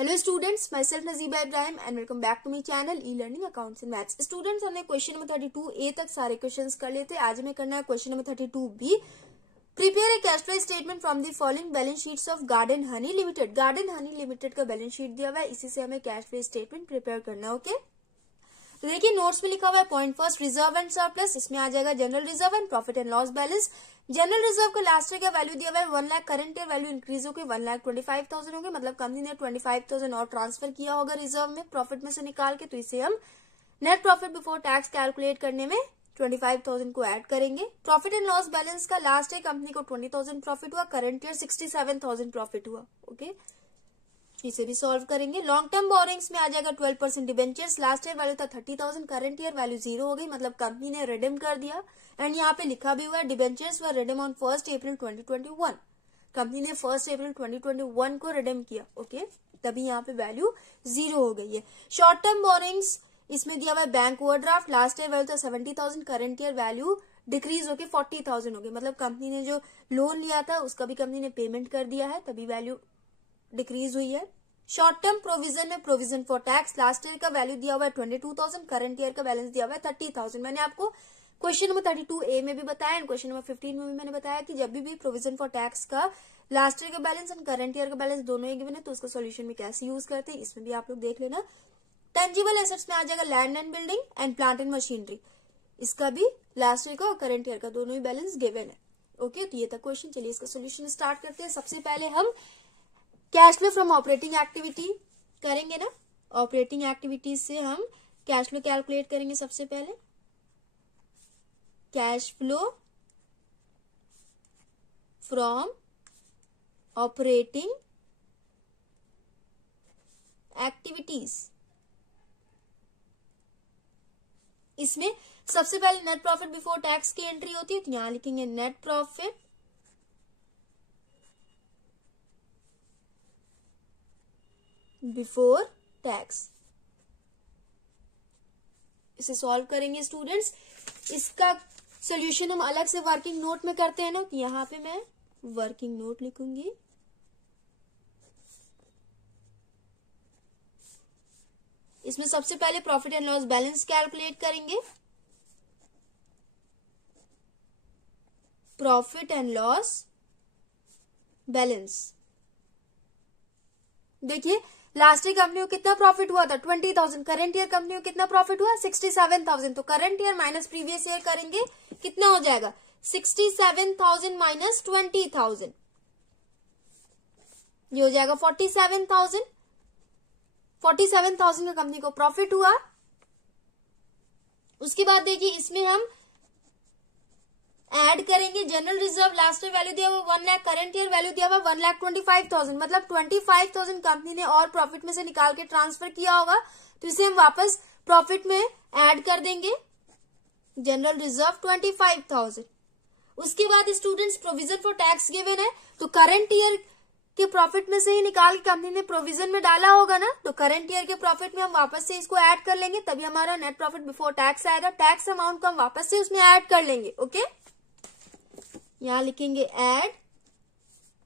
Hello students, myself Najiba Ibrahim and welcome back to my channel e learning accounts and maths. Students, हमने question number 32A तक सारे questions कर लिए थे। आज हमें करना है question number 32B। Prepare a cash flow statement from the following balance sheets of garden Honey limited. Garden Honey limited का बैलेंस शीट दिया हुआ है, इसी से हमें कैश फ्लो स्टेटमेंट प्रिपेयर करना है। ओके, तो देखिए नोट्स में लिखा हुआ है point first reserve and surplus. इसमें आ जाएगा general reserve and profit and loss balance. General reserve का लास्ट ईयर का वैल्यू दिया हुआ है 1 lakh, current year value increase होकर 1,25,000 हो गई, मतलब कंपनी ने 25,000 और ट्रांसफर किया होगा रिजर्व में प्रॉफिट में से निकाल के। तो इसे हम net profit before tax calculate करने में 25,000 को ऐड करेंगे। प्रॉफिट एंड लॉस बैलेंस का लास्ट ईयर कंपनी को 20,000 प्रॉफिट हुआ, करंट ईयर 67,000 प्रॉफिट हुआ। ओके, इसे भी सॉल्व करेंगे। लॉन्ग टर्म बोरिंग्स में आ जाएगा 12% डिबेंचर्स। लास्ट ईयर वैल्यू था 30,000, करंट ईयर वैल्यू 0 हो गई, मतलब कंपनी ने रिडीम कर दिया। एंड यहाँ पे लिखा भी हुआ है debentures were redeem on 1 April 2021। Company ने 1 अप्रैल 2021 को रिडीम किया। ओके, तभी यहाँ पे वैल्यू 0 हो गई है। शॉर्ट टर्म बोरिंग्स इसमें दिया हुआ है bank overdraft. Last year value था 70,000, करंट ईयर वैल्यू डिक्रीज होकर 40,000 हो गई, मतलब कंपनी ने जो लोन लिया था उसका भी कंपनी ने पेमेंट कर दिया है, तभी वैल्यू डिक्रीज हुई है। शॉर्ट टर्म प्रोविजन में provision for tax, last year का वैल्यू दिया हुआ है 22,000, करंट ईयर का बैलेंस दिया हुआ है 30,000। मैंने आपको क्वेश्चन नंबर 32A में भी बताया एंड क्वेश्चन नंबर 15 में भी मैंने बताया कि जब भी प्रोविजन फॉर टैक्स का लास्ट ईयर का बैलेंस एंड करंट ईयर का बैलेंस दोनों ही गिवन है तो उसका सोल्यूशन में कैसे यूज करते हैं, इसमें भी आप लोग देख लेना। टेंजिबल एसेट्स में आ जाएगा land and building and plant and machinery, इसका भी लास्ट ईयर का और करंट ईयर का दोनों ही बैलेंस गिवन है। ओके, तो ये था क्वेश्चन। चलिए इसका सोल्यूशन स्टार्ट करते हैं। सबसे पहले हम cash flow from operating activity करेंगे ना। ऑपरेटिंग एक्टिविटीज से हम कैश फ्लो कैलकुलेट करेंगे। सबसे पहले cash flow from operating activities, इसमें सबसे पहले नेट प्रॉफिट बिफोर टैक्स की एंट्री होती है, तो यहां लिखेंगे नेट प्रॉफिट बिफोर टैक्स। इसे सॉल्व करेंगे स्टूडेंट्स। इसका सोल्यूशन हम अलग से वर्किंग नोट में करते हैं ना, तो यहां पे मैं वर्किंग नोट लिखूंगी। इसमें सबसे पहले profit and loss balance calculate करेंगे। प्रॉफिट एंड लॉस बैलेंस, देखिए लास्ट ईयर कंपनी को कितना प्रॉफिट हुआ था 20,000, करंट ईयर कंपनी को कितना प्रॉफिट हुआ 67,000। तो current year minus previous year करेंगे, कितना हो जाएगा 67,000 माइनस 20,000, ये हो जाएगा 47,000। 47,000 का कंपनी को प्रॉफिट हुआ। उसके बाद देखिए इसमें हम ऐड करेंगे general reserve. Last year value दिया हुआ 1 लाख, करंट ईयर वैल्यू दिया हुआ 1,25,000, मतलब 25,000 कंपनी ने और प्रॉफिट में से निकाल के ट्रांसफर किया होगा, तो इसे हम वापस प्रॉफिट में ऐड कर देंगे। General reserve 25,000। उसके बाद students provision for tax given है, तो करंट ईयर के प्रॉफिट में से ही निकाल के कंपनी ने प्रोविजन में डाला होगा ना, तो करंट ईयर के प्रॉफिट में हम वापस से इसको ऐड कर लेंगे, तभी हमारा नेट प्रॉफिट बिफोर टैक्स आएगा। टैक्स अमाउंट को हम वापस से उसमें ऐड कर लेंगे। ओके, यहां लिखेंगे add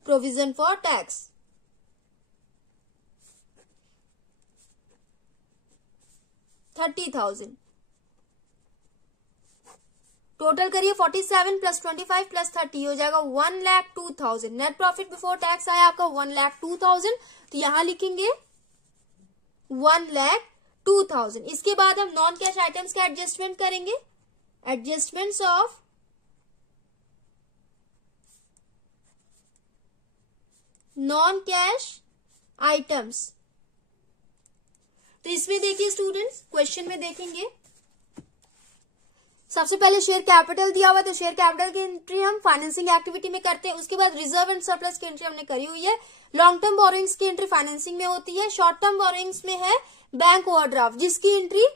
provision for tax. $30,000 total करिए 47 प्लस 25 प्लस 30 हो जाएगा 1,02,000। नेट प्रॉफिट बिफोर टैक्स आया आपका 1,02,000, तो यहां लिखेंगे 1,02,000। इसके बाद हम नॉन कैश आइटम्स का एडजस्टमेंट करेंगे। Adjustments of non cash items, तो इसमें देखिए स्टूडेंट्स क्वेश्चन में देखेंगे सबसे पहले शेयर कैपिटल दिया हुआ है, तो शेयर कैपिटल की एंट्री हम फाइनेंसिंग एक्टिविटी में करते हैं। उसके बाद रिजर्व एंड सरप्लस की एंट्री हमने करी हुई है। लॉन्ग टर्म बोरिंग्स की एंट्री फाइनेंसिंग में होती है। शॉर्ट टर्म बोरिंग्स में है बैंक ओवरड्राफ्ट, जिसकी एंट्री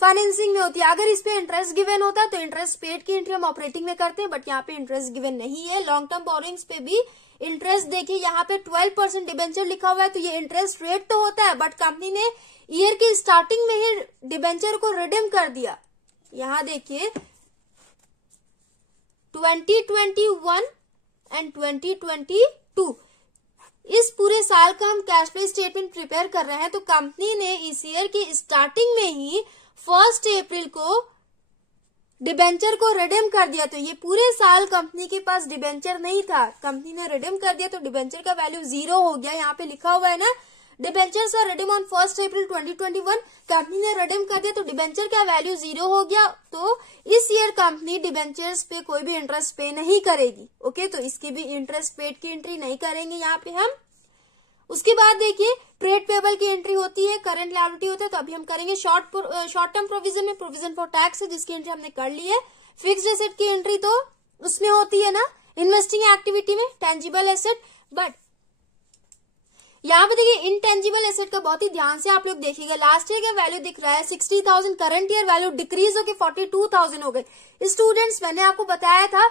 फाइनेंसिंग में होती है। अगर इस पे इंटरेस्ट गिवन होता है तो इंटरेस्ट पेड की एंट्री हम ऑपरेटिंग में करते हैं, बट यहाँ पे इंटरेस्ट गिवन नहीं है। लॉन्ग टर्म बोरिंग्स पे भी इंटरेस्ट देखिए यहाँ पे 12% डिबेंचर लिखा हुआ है, तो ये इंटरेस्ट रेट तो होता है, बट कंपनी ने ईयर की स्टार्टिंग में ही डिबेंचर को रिडीम कर दिया। यहां देखिए 2021 एंड 2022 इस पूरे साल का हम कैश फ्लो स्टेटमेंट प्रिपेयर कर रहे हैं, तो कंपनी ने इस ईयर की स्टार्टिंग में ही 1 अप्रैल को डिबेंचर को रिडीम कर दिया। तो ये पूरे साल कंपनी के पास डिबेंचर नहीं था, कंपनी ने रिडीम कर दिया, तो डिबेंचर का वैल्यू 0 हो गया। यहाँ पे लिखा हुआ है ना, debentures are redeem on 1 April 2021। Company ने रिडीम कर दिया तो डिबेंचर का वैल्यू 0 हो गया। तो इस ईयर कंपनी डिबेंचर्स पे कोई भी इंटरेस्ट पे नहीं करेगी। ओके, तो इसकी भी इंटरेस्ट पेड की एंट्री नहीं करेंगे यहाँ पे हम। उसके बाद देखिए ट्रेड पेबल की एंट्री होती है, करंट लायबिलिटी होता है, तो अभी हम करेंगे शॉर्ट टर्म प्रोविजन में प्रोविजन फॉर टैक्स है, जिसकी एंट्री हमने कर ली है। फिक्स्ड एसेट की एंट्री तो उसमें होती है ना, इन्वेस्टिंग एक्टिविटी में, टेंजिबल एसेट। बट यहाँ पे देखिए इनटेंजिबल एसेट का बहुत ही ध्यान से आप लोग देखिएगा। लास्ट ईयर का वैल्यू दिख रहा है 60,000, करंट ईयर वैल्यू डिक्रीज होकर 42,000 हो गई। स्टूडेंट्स, मैंने आपको बताया था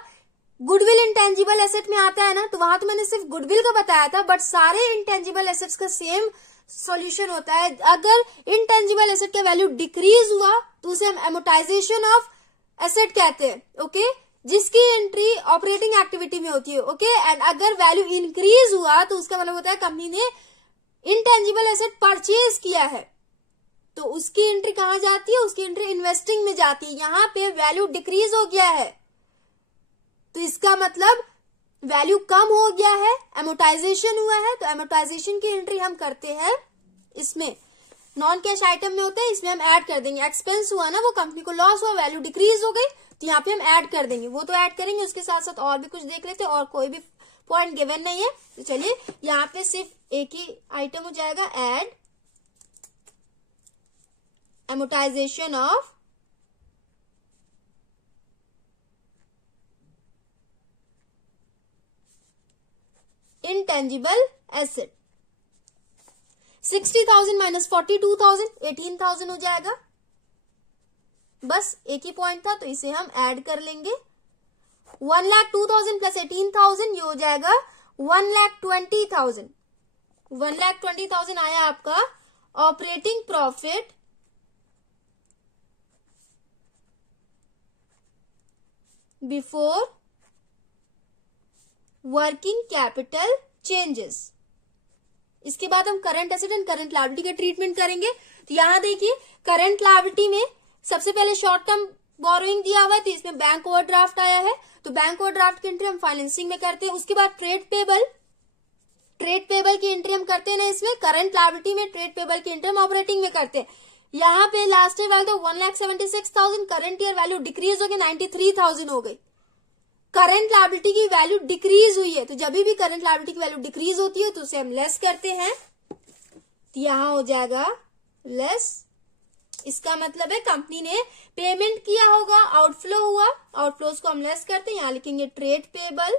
गुडविल इंटेंजिबल एसेट में आता है ना, तो वहां तो मैंने सिर्फ गुडविल का बताया था, बट सारे इंटेंजिबल एसेट्स का सेम सॉल्यूशन होता है। अगर इंटेंजिबल एसेट का वैल्यू डिक्रीज हुआ तो उसे हम एमोटाइजेशन ऑफ एसेट कहते हैं। ओके, जिसकी एंट्री ऑपरेटिंग एक्टिविटी में होती है। ओके, एंड अगर वैल्यू इंक्रीज हुआ तो उसका मतलब होता है कंपनी ने इंटेंजिबल एसेट परचेज किया है, तो उसकी एंट्री कहां जाती है, उसकी एंट्री इन्वेस्टिंग में जाती है। यहाँ पे वैल्यू डिक्रीज हो गया है, तो इसका मतलब वैल्यू कम हो गया है, एमोटाइजेशन हुआ है, तो एमोटाइजेशन की एंट्री हम करते हैं इसमें। नॉन कैश आइटम में होता है, इसमें हम ऐड कर देंगे। एक्सपेंस हुआ ना, वो कंपनी को लॉस हुआ, वैल्यू डिक्रीज हो गई, तो यहाँ पे हम ऐड कर देंगे। वो तो ऐड करेंगे, उसके साथ साथ और भी कुछ देख लेते हैं, और कोई भी पॉइंट गिवन नहीं है। तो चलिए यहाँ पे सिर्फ एक ही आइटम हो जाएगा, add amortisation of intangible asset. 60,000 minus 42,000, 18,000 हो जाएगा। बस एक ही पॉइंट था, तो इसे हम ऐड कर लेंगे। 1,02,000 प्लस 18,000, ये हो जाएगा 1,20,000। 1,20,000 आया आपका operating profit before working capital changes. इसके बाद हम current asset and current liability का ट्रीटमेंट करेंगे। तो यहां देखिए करंट लायबिलिटी में सबसे पहले शॉर्ट टर्म बोरोइंग दिया हुआ है, तो इसमें बैंक ओवरड्राफ्ट आया है, तो बैंक ओवरड्राफ्ट की एंट्री हम फाइनेंसिंग में करते हैं। उसके बाद ट्रेड पेबल की एंट्री हम करते हैं ना, इसमें करंट लायबिलिटी में ट्रेड पेबल की एंट्री हम ऑपरेटिंग में करते हैं। यहाँ पे last year value 1,76,000, current year value decrease होकर 93,000 हो गई। करंट लायबिलिटी की वैल्यू डिक्रीज हुई है, तो जब भी करंट लायबिलिटी की वैल्यू डिक्रीज होती है तो उसे हम लेस करते हैं, तो यहां हो जाएगा लेस। इसका मतलब है कंपनी ने पेमेंट किया होगा, आउटफ्लो हुआ, आउटफ्लोज को हम लेस करते हैं। यहां लिखेंगे ट्रेड पेबल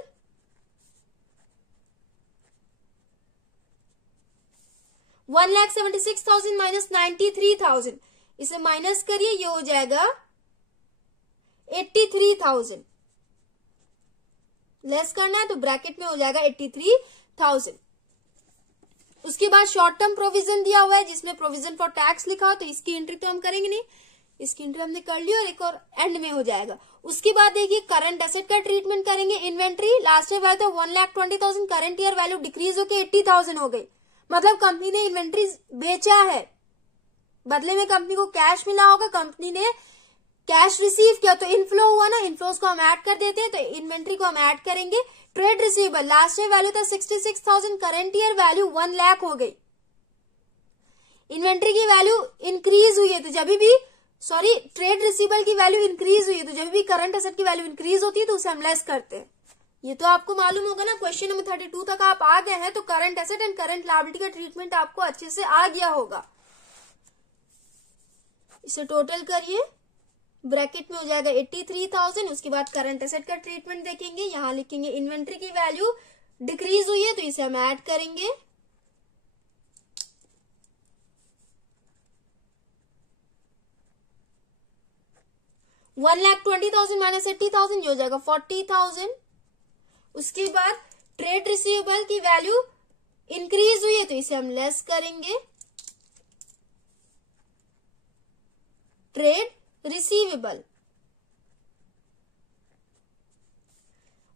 1,76,000 माइनस 93,000, इसे माइनस करिए, ये हो जाएगा 83,000। लेस करना है तो ब्रैकेट में हो जाएगा 83,000। उसके बाद शॉर्ट टर्म प्रोविजन दिया हुआ है, जिसमें प्रोविजन फॉर टैक्स लिखा हो, तो इसकी एंट्री तो हम करेंगे नहीं, इसकी एंट्री हमने कर ली, और एक और एंड में हो जाएगा। उसके बाद देखिए करंट एसेट का ट्रीटमेंट करेंगे। Inventory last year value 1,20,000, current year value decrease होकर 80,000 हो गई। मतलब कंपनी ने इन्वेंट्री बेचा है, बदले में कंपनी को कैश मिला होगा, कंपनी ने कैश रिसीव किया, तो इनफ्लो हुआ ना, इनफ्लोज को हम ऐड कर देते हैं, तो इन्वेंट्री को हम ऐड करेंगे। Trade receivable last year value था 66,000, करंट ईयर वैल्यू 1 लाख हो गई। इन्वेंट्री की वैल्यू इंक्रीज हुई है, तो जब भी ट्रेड रिसीवेबल की वैल्यू इंक्रीज हुई है, तो जब भी करंट एसेट की वैल्यू इंक्रीज होती है तो उसे हम लेस करते हैं। ये तो आपको मालूम होगा ना, क्वेश्चन नंबर 32 तक आप आ गए हैं, तो current asset and current liability का ट्रीटमेंट आपको अच्छे से आ गया होगा। इसे टोटल करिए, ब्रैकेट में हो जाएगा 83,000। उसके बाद करंट एसेट का ट्रीटमेंट देखेंगे, यहां लिखेंगे इन्वेंट्री की वैल्यू डिक्रीज हुई है, तो इसे हम ऐड करेंगे। $1,20,000 माइनस 80,000, ये हो जाएगा 40,000। उसके बाद ट्रेड रिसीवेबल की वैल्यू इंक्रीज हुई है, तो इसे हम लेस करेंगे। Trade receivable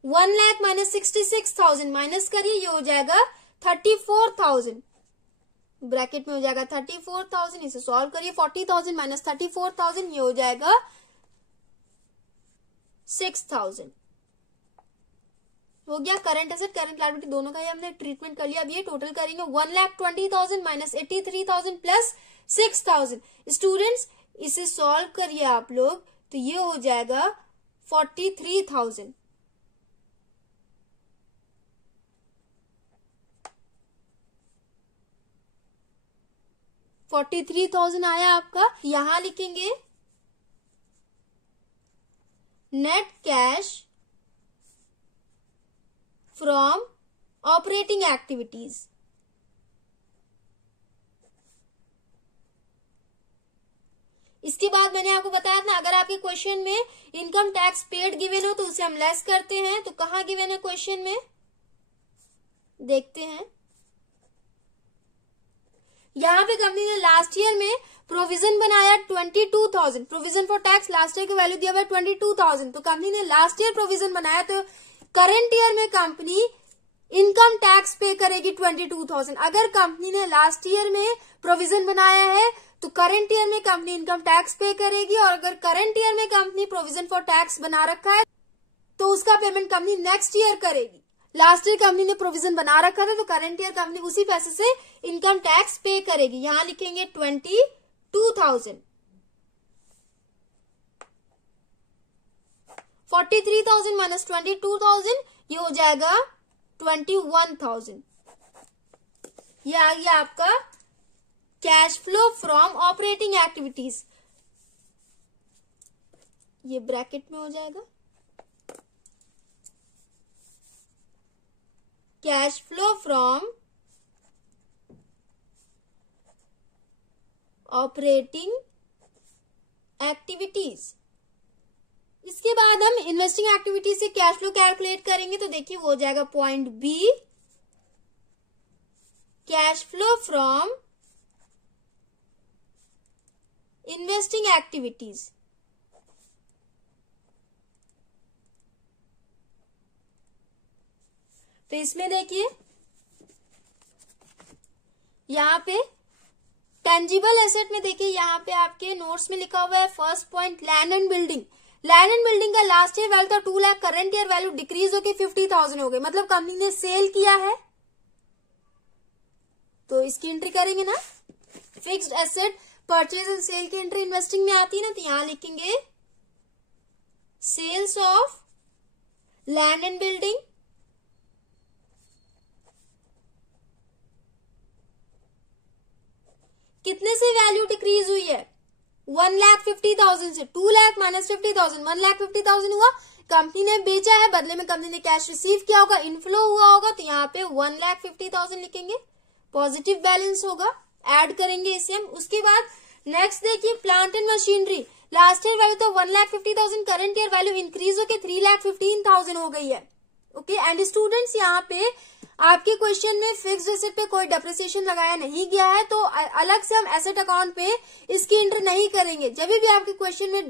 1 lakh minus 66,000 minus करिए, ये हो जाएगा 34,000, ब्रैकेट में हो जाएगा 34,000, इसे सॉल्व करिए। 40,000 माइनस 34,000, ये हो जाएगा 6,000। हो गया। करंट एसेट करंट लायबिलिटी दोनों का ही हमने ट्रीटमेंट कर लिया। अब ये टोटल करेंगे 1,20,000 माइनस 83,000 प्लस 6,000। स्टूडेंट्स इसे सॉल्व करिए आप लोग, तो ये हो जाएगा 43,000। 43,000 आया आपका। यहां लिखेंगे net cash from operating activities. इसके बाद मैंने आपको बताया था, अगर आपके क्वेश्चन में इनकम टैक्स पेड गिवन हो तो उसे हम लेस करते हैं। तो कहां गिवन है क्वेश्चन में, देखते हैं। यहां पे कंपनी ने लास्ट ईयर में प्रोविजन बनाया 22,000, provision for tax last year की वैल्यू दिया हुआ है 22,000। तो कंपनी ने लास्ट ईयर प्रोविजन बनाया, तो करंट ईयर में कंपनी इनकम टैक्स पे करेगी 22,000। अगर कंपनी ने लास्ट ईयर में प्रोविजन बनाया है तो करंट ईयर में कंपनी इनकम टैक्स पे करेगी, और अगर करंट ईयर में कंपनी प्रोविजन फॉर टैक्स बना रखा है तो उसका पेमेंट कंपनी नेक्स्ट ईयर करेगी। लास्ट ईयर कंपनी ने प्रोविजन बना रखा था तो करंट ईयर कंपनी उसी पैसे से इनकम टैक्स पे करेगी। यहां लिखेंगे 22,000। 43,000 माइनस 22,000, ये हो जाएगा 21,000। ये आ गया आपका cash flow from operating activities. ये ब्रैकेट में हो जाएगा cash flow from operating activities. इसके बाद हम इन्वेस्टिंग एक्टिविटीज से कैश फ्लो कैलकुलेट करेंगे। तो देखिए वो हो जाएगा point B, cash flow from investing activities. तो इसमें देखिए यहां पे टेंजिबल एसेट में देखिए यहां पे आपके नोट्स में लिखा हुआ है first point land and building. Land and building का लास्ट ईयर वैल्यू था 2 lakh, current year value decrease होकर 50,000 हो गई, मतलब कंपनी ने सेल किया है। तो इसकी एंट्री करेंगे ना। Fixed asset purchase and sale की एंट्री इन्वेस्टिंग में आती है ना, तो यहां लिखेंगे sales of land and building कितने से वैल्यू डिक्रीज हुई है, 1,50,000 से। 2 लाख माइनस 50,000, 1,50,000 हुआ। कंपनी ने बेचा है, बदले में कंपनी ने कैश रिसीव किया होगा, इनफ्लो हुआ होगा, तो यहाँ पे 1,50,000 लिखेंगे, पॉजिटिव बैलेंस होगा। ऐड करेंगे इसे हम। उसके बाद नेक्स्ट देखिए plant and machinery. Last year value तो 1,50,000, करंट ईयर वैल्यू इंक्रीज होकर 3,15,000 हो गई है। ओके एंड स्टूडेंट्स यहाँ पे आपके क्वेश्चन में फिक्स्ड एसेट पे कोई डेप्रिसिएशन लगाया नहीं गया है, तो अलग से हम एसेट अकाउंट पे इसकी एंट्री नहीं करेंगे। जब भी आपके क्वेश्चन में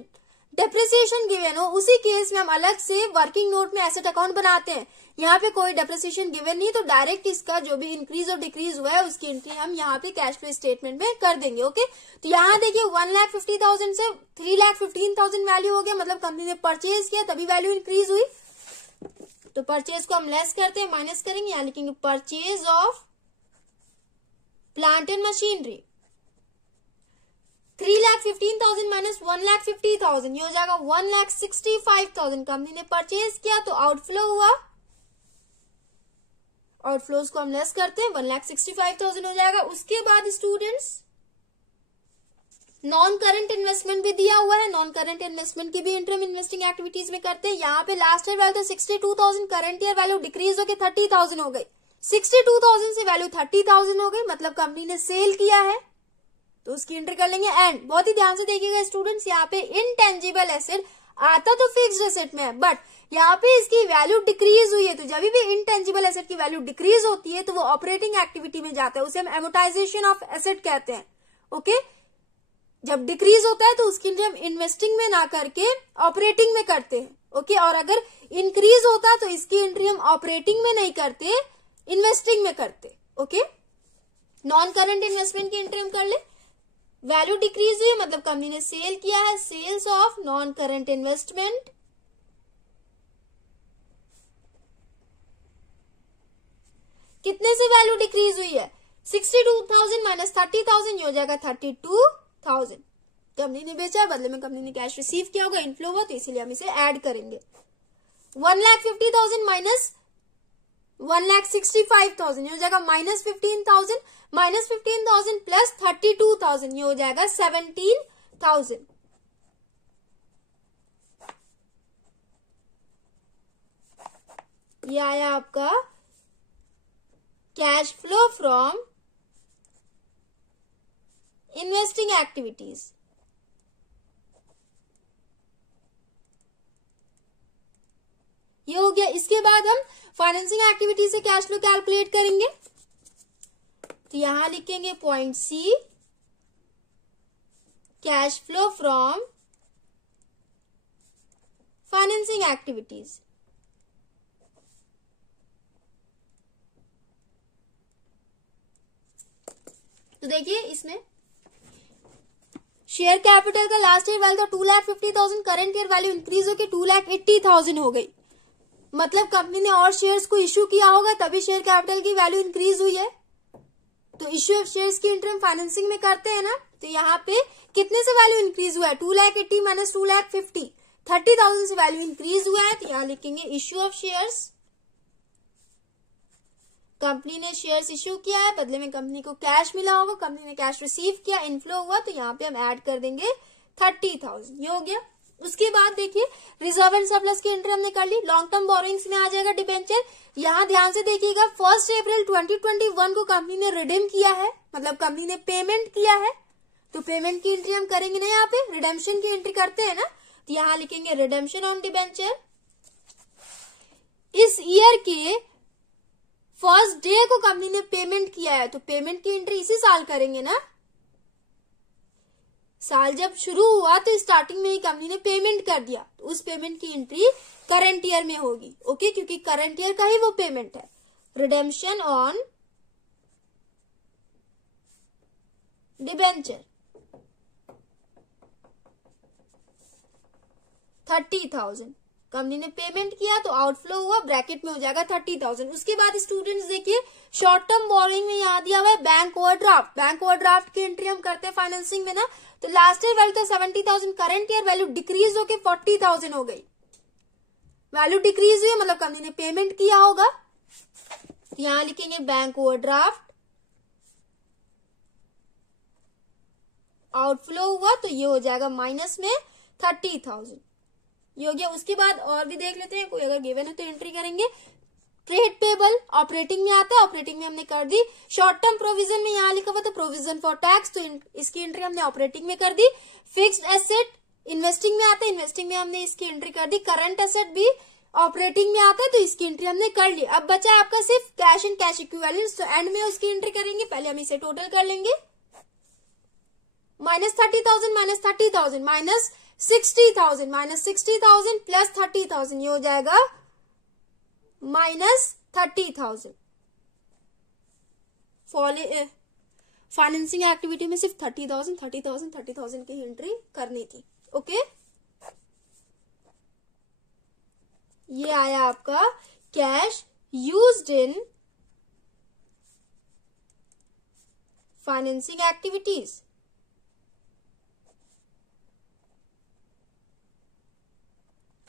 डेप्रिसिएशन गिवन हो उसी केस में हम अलग से वर्किंग नोट में एसेट अकाउंट बनाते हैं। यहाँ पे कोई डेप्रिसिएशन गिवन नहीं, तो डायरेक्ट इसका जो भी इंक्रीज और डिक्रीज हुआ है उसकी एंट्री हम यहाँ पे कैश फ्लो स्टेटमेंट में कर देंगे। ओके तो यहाँ देखिए 1,50,000 से 3,15,000 वैल्यू हो गया, मतलब कंपनी ने परचेज किया तभी वैल्यू इंक्रीज हुई। तो परचेज को हम लेस करते हैं, माइनस करेंगे, यहाँ लिखेंगे purchase of plant and machinery. 3,15,000 minus 1,50,000, ये हो जाएगा 1,65,000। कंपनी ने परचेज किया तो आउटफ्लो हुआ, आउटफ्लोज को हम लेस करते हैं, 1,65,000 हो जाएगा। उसके बाद स्टूडेंट्स नॉन करंट इन्वेस्टमेंट भी दिया हुआ है, नॉन करंट इन्वेस्टमेंट की भी इंटरम इन्वेस्टिंग एक्टिविटीज में करते हैं। यहाँ पे last year value 62,000, current year value decrease होकर 30,000 हो गई। 62,000 से वैल्यू 30,000 हो गई, मतलब कंपनी ने सेल किया है, तो उसकी एंट्री कर लेंगे। एंड बहुत ही ध्यान से देखिएगा स्टूडेंट्स, यहाँ पे इनटेंजिबल एसेट आता तो फिक्स्ड एसेट में है, बट यहाँ पे इसकी वैल्यू डिक्रीज हुई है। तो जब भी इनटेंजिबल एसेट की वैल्यू डिक्रीज होती है तो वो ऑपरेटिंग एक्टिविटी में जाता है, उसे हम एमोटाइजेशन ऑफ एसेट कहते हैं। ओके जब डिक्रीज होता है तो उसकी एंट्री हम इन्वेस्टिंग में ना करके ऑपरेटिंग में करते हैं। ओके और अगर इंक्रीज होता है तो इसकी एंट्री हम ऑपरेटिंग में नहीं करते, इन्वेस्टिंग में करते। ओके, नॉन करंट इन्वेस्टमेंट की एंट्री हम कर ले। वैल्यू डिक्रीज हुई मतलब कंपनी ने सेल किया है, sales of non current investment कितने से वैल्यू डिक्रीज हुई है, 62,000 माइनस 30,000, ये हो जाएगा 32,000। कंपनी ने बेचा, बदले में कंपनी ने कैश रिसीव किया होगा, इनफ्लो हुआ, तो इसीलिए हम इसे ऐड करेंगे। 1,50,000 माइनस 1,65,000, ये हो जाएगा माइनस 15,000, माइनस 15,000 प्लस 32,000, ये हो जाएगा 17,000। ये आया आपका cash flow from investing activities. ये हो गया। इसके बाद हम फाइनेंसिंग एक्टिविटी से कैश फ्लो कैलकुलेट करेंगे, तो यहां लिखेंगे point C, cash flow from financing activities. तो देखिए इसमें शेयर कैपिटल का लास्ट ईयर वैल्यू था 2,50,000, करंट ईयर वैल्यू इंक्रीज होकर 2,80,000 हो गई। मतलब कंपनी ने और शेयर्स को इश्यू किया होगा तभी शेयर कैपिटल की वैल्यू इंक्रीज हुई है। तो इश्यू ऑफ शेयर्स की एंट्री हम फाइनेंसिंग में करते हैं ना, तो यहाँ पे कितने से वैल्यू इंक्रीज हुआ है, 2,80,000 माइनस 2,50,000, 30,000 से वैल्यू इंक्रीज हुआ है। तो यहाँ लिखेंगे इश्यू ऑफ शेयर्स, कंपनी ने शेयर्स इश्यू किया है, बदले में कंपनी को कैश मिला होगा, कंपनी ने कैश रिसीव किया, इनफ्लो हुआ, तो यहाँ पे हम ऐड कर देंगे 30,000, ये हो गया। उसके बाद देखिए रिजर्व एंड सरप्लस की एंट्री हमने कर ली। लॉन्ग टर्म बोरोइंग्स में आ जाएगा डिबेंचर। यहाँ ध्यान से देखिएगा 1 अप्रैल 2021 को कंपनी ने रिडीम किया है, मतलब कंपनी ने पेमेंट किया है, तो पेमेंट की एंट्री हम करेंगे ना, यहाँ पे रिडेम्पशन की एंट्री करते हैं ना, तो यहाँ लिखेंगे रिडेम्पशन ऑन डिबेंचर। इस ईयर के फर्स्ट डे को कंपनी ने पेमेंट किया है, तो पेमेंट की एंट्री इसी साल करेंगे ना। साल जब शुरू हुआ तो स्टार्टिंग में ही कंपनी ने पेमेंट कर दिया, तो उस पेमेंट की एंट्री करंट ईयर में होगी, ओके, क्योंकि करंट ईयर का ही वो पेमेंट है। रिडेम्पशन ऑन डिबेंचर 30,000, कंपनी ने पेमेंट किया तो आउटफ्लो हुआ, ब्रैकेट में हो जाएगा 30,000। उसके बाद स्टूडेंट्स देखिए शॉर्ट टर्म बोरोइंग में यहाँ दिया हुआ है बैंक ओवरड्राफ्ट। बैंक ओवरड्राफ्ट की एंट्री हम करते हैं फाइनेंसिंग में ना, तो लास्ट ईयर वैल्यू था 70,000, करंट ईयर वैल्यू डिक्रीज होके 40,000 हो गई। वैल्यू डिक्रीज हुई मतलब कंपनी ने पेमेंट किया होगा, यहाँ लिखेंगे बैंक ओवरड्राफ्ट, आउटफ्लो हुआ तो ये हो जाएगा माइनस में 30,000, ये हो गया। उसके बाद और भी देख लेते हैं, कोई अगर गिवन है तो एंट्री करेंगे। ट्रेड पेबल ऑपरेटिंग में आता है, ऑपरेटिंग में हमने कर दी। शॉर्ट टर्म प्रोविजन में यहाँ लिखा हुआ था प्रोविजन फॉर टैक्स, तो इसकी एंट्री हमने ऑपरेटिंग में कर दी। फिक्स्ड एसेट इन्वेस्टिंग में आता है, इन्वेस्टिंग में हमने इसकी एंट्री कर दी। करंट एसेट भी ऑपरेटिंग में आता है, तो इसकी एंट्री हमने कर ली। अब बचा आपका सिर्फ कैश एंड कैश इक्विवेलेंट्स, तो एंड में उसकी एंट्री करेंगे। पहले हम इसे टोटल कर लेंगे, minus 30,000 minus 30,000 minus 60,000 minus 60,000 plus 30,000, ये हो जाएगा माइनस 30,000। फाइनेंसिंग एक्टिविटी में सिर्फ 30,000 की एंट्री करनी थी, ओके। ये आया आपका cash used in financing activities.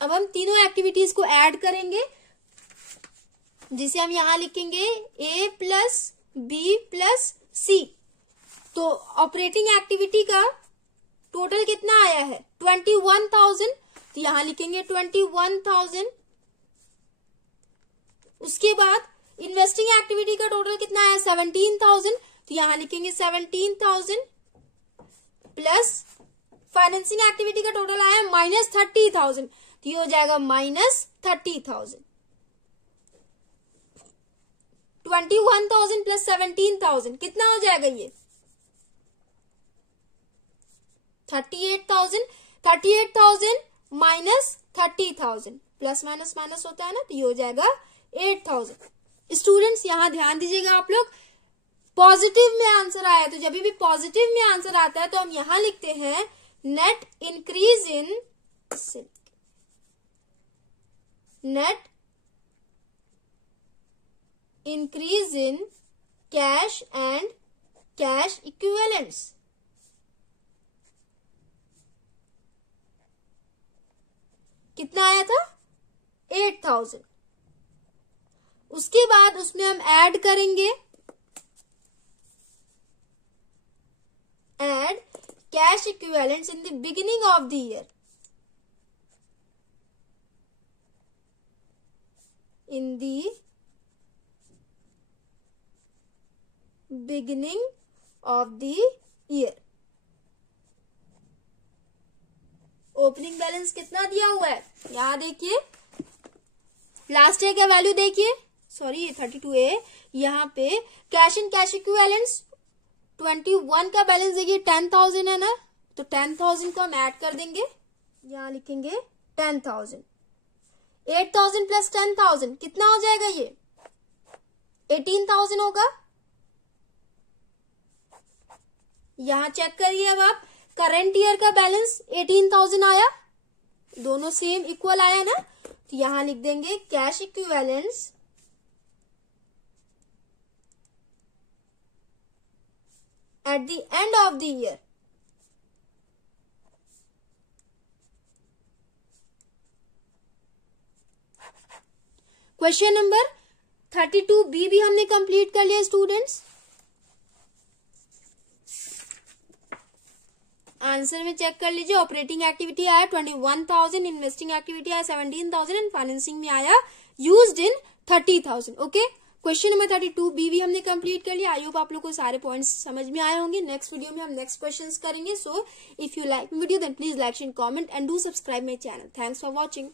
अब हम तीनों एक्टिविटीज को ऐड करेंगे, जिसे हम यहां लिखेंगे A प्लस बी प्लस सी। तो ऑपरेटिंग एक्टिविटी का टोटल कितना आया है 21,000, तो यहां लिखेंगे 21,000। उसके बाद इन्वेस्टिंग एक्टिविटी का टोटल कितना आया 17,000, तो यहां लिखेंगे 17,000 प्लस फाइनेंसिंग एक्टिविटी का टोटल आया माइनस 30,000, तो ये हो जाएगा माइनस 30,000। 21,000 प्लस 17,000 कितना हो जाएगा ये 38,000। 38,000 माइनस 30,000 प्लस माइनस होता है ना, तो ये हो जाएगा 8,000। स्टूडेंट्स यहां ध्यान दीजिएगा आप लोग, पॉजिटिव में आंसर आया, तो जब भी पॉजिटिव में आंसर आता है तो हम यहां लिखते हैं net increase in cash and cash equivalents. कितना आया था? 8000। उसके बाद उसमें हम ऐड करेंगे, add cash equivalents in the beginning of the year, in the beginning of the year। Opening balance कितना दिया हुआ है यहां देखिए, लास्ट ईयर का वैल्यू देखिए, सॉरी ये 32A, यहाँ पे कैश एंड कैश इक्विवेलेंट्स 21 का बैलेंस देखिए 10,000 है ना, तो 10,000 को हम ऐड कर देंगे, यहां लिखेंगे 10,000। 8,000 प्लस 10,000 कितना हो जाएगा? ये 18,000 होगा। यहां चेक करिए अब आप, करंट ईयर का बैलेंस 18,000 आया, दोनों सेम इक्वल आया ना, तो यहां लिख देंगे cash equivalents at the end of the year. Question number 32B भी हमने कंप्लीट कर लिया स्टूडेंट्स। आंसर में चेक कर लीजिए, ऑपरेटिंग एक्टिविटी आया 21,000, इन्वेस्टिंग एक्टिविटी आया 17,000 एंड फाइनेंसिंग में आया used in 30,000। Okay, question number 32B भी हमने कंप्लीट कर लिया। आई होप आप लोग को सारे पॉइंट्स समझ में आए होंगे। नेक्स्ट वीडियो में हम नेक्स्ट क्वेश्चंस करेंगे। So if you like video then please like share comment and do subscribe my channel. Thanks for watching.